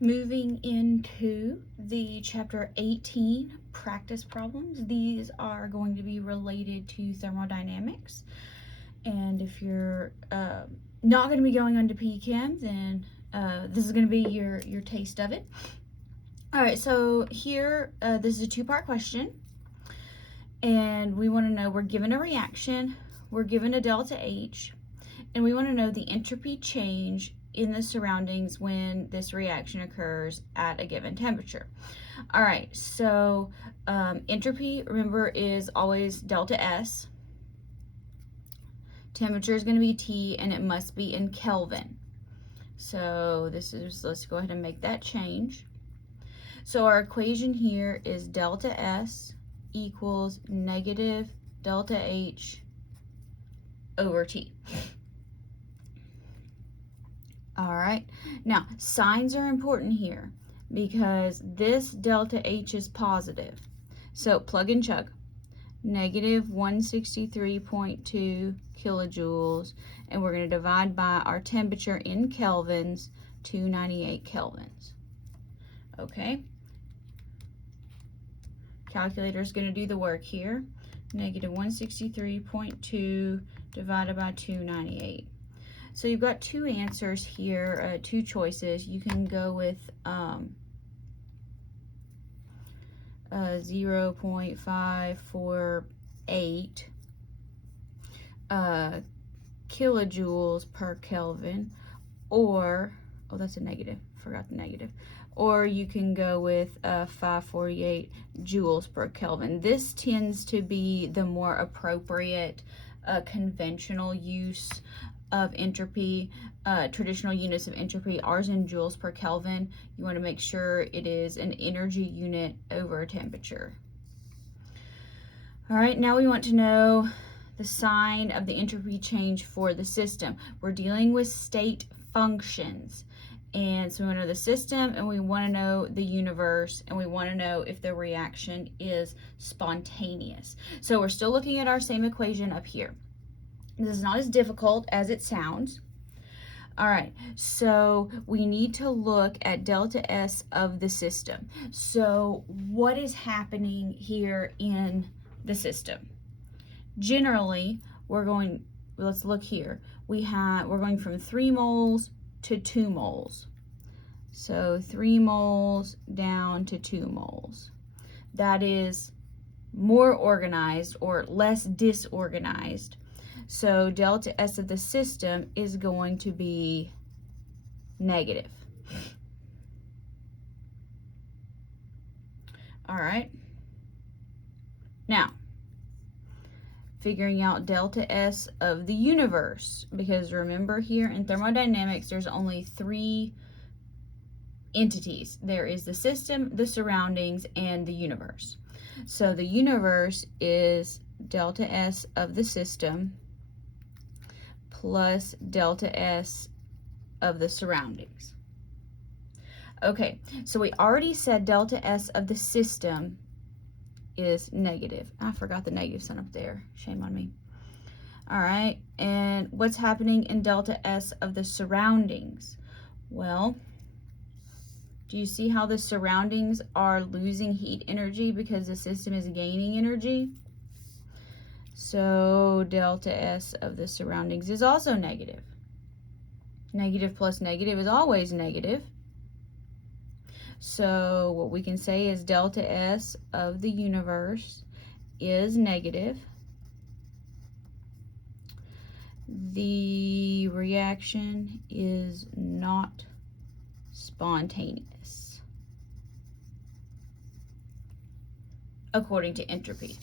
Moving into the chapter 18 practice problems. These are going to be related to thermodynamics. And if you're not going to be going on to PChem, then this is going to be your taste of it. All right, so here, this is a two-part question. And we want to know, we're given a reaction, we're given a delta H, and we want to know the entropy change in the surroundings when this reaction occurs at a given temperature. All right, so entropy, remember, is always delta S. Temperature is going to be T, and it must be in Kelvin. So let's go ahead and make that change. So our equation here is delta S equals negative delta H over T. All right, now signs are important here because this delta H is positive. So plug and chug. Negative 163.2 kilojoules, and we're going to divide by our temperature in kelvins, 298 kelvins. Okay. Calculator is going to do the work here. Negative 163.2 divided by 298. So you've got two answers here, two choices. You can go with 0.548 kilojoules per Kelvin, or, oh, that's a negative, forgot the negative, or you can go with 548 joules per Kelvin. This tends to be the more appropriate conventional use of entropy. Traditional units of entropy are in joules per Kelvin. You want to make sure it is an energy unit over temperature. All right, now we want to know the sign of the entropy change for the system. We're dealing with state functions. And so we want to know the system, and we want to know the universe, and we want to know if the reaction is spontaneous. So we're still looking at our same equation up here. This is not as difficult as it sounds. All right, so we need to look at delta S of the system. So what is happening here in the system? Generally, let's look here. We're going from 3 moles to 2 moles. So 3 moles down to 2 moles. That is more organized or less disorganized. So delta S of the system is going to be negative. All right. Now, figuring out delta S of the universe, because remember here in thermodynamics, there's only 3 entities. There is the system, the surroundings, and the universe. So the universe is delta S of the system plus delta S of the surroundings. Okay, so we already said delta S of the system is negative. I forgot the negative sign up there. Shame on me. All right, and what's happening in delta S of the surroundings? Well, do you see how the surroundings are losing heat energy because the system is gaining energy? So delta S of the surroundings is also negative. Negative plus negative is always negative. So what we can say is delta S of the universe is negative. The reaction is not spontaneous, according to entropy.